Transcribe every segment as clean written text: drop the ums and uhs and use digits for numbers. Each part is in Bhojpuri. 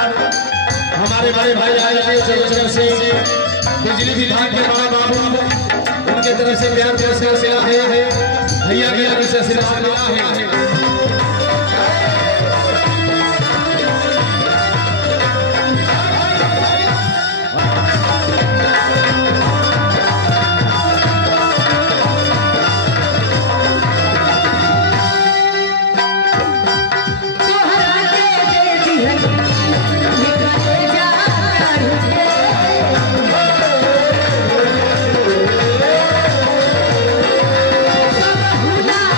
हमारे बड़े भाई आए से बिजली विभाग के बड़ा बाबू उनके तरफ से प्यार पुरस्कार मिला है भैया की तरफ से आशीर्वाद मिला है।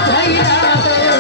भैया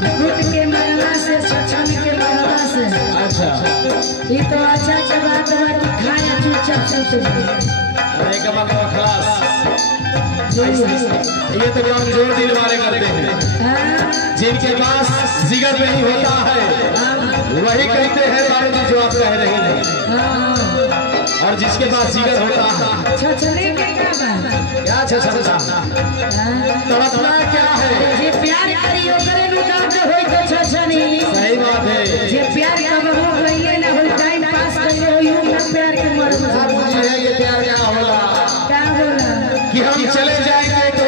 घुट के मरना से सचन के मरना से। अच्छा ये तो अच्छा बात है कि खाया चुपचाप सब एक बार खलास। ये तो हम जोर दिल वाले करते हैं जिनके पास जिगर नहीं होता है वही कहते हैं बाबू जी जो आप कह रहे हैं, और जिसके पास जिगर होता है छछने के क्या छछना तड़पना क्या है। जे प्यार करी ओकरे नु दर्द होई तो छछनी। सही बात है। जे प्यार कबहू कइले ना होई टाइम पास कइले होई ना प्यार के मर्म मुझे ये प्यार क्या होला कि हम चले जाएंगे तो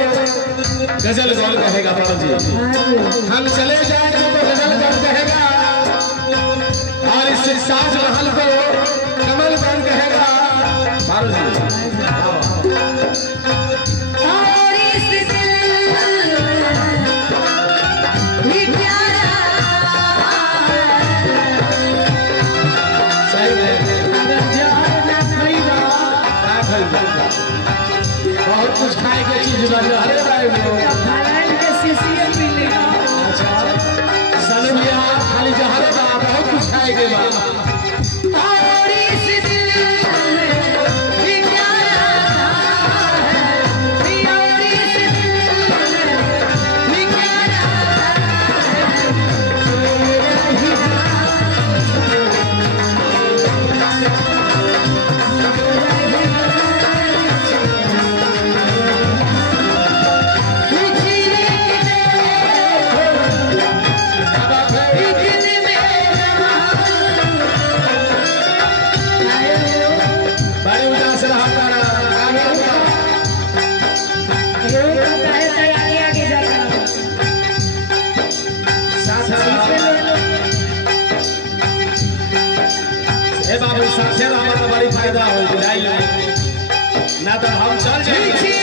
गजल गौल कहेगा बाबू जी, हम चले जाएंगे तो गजल गौल कहेगा, और इससे साज महल को कमल गौल कहेगा बाबू जी। बहुत कुछ खाए के चीज अरे भाई सनमिया खाली जहर बा बहुत कुछ खाए के बा। बाबू सबसे हमारा बड़ी फायदा हो ना तो हम चल जाएंगे।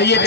आइए।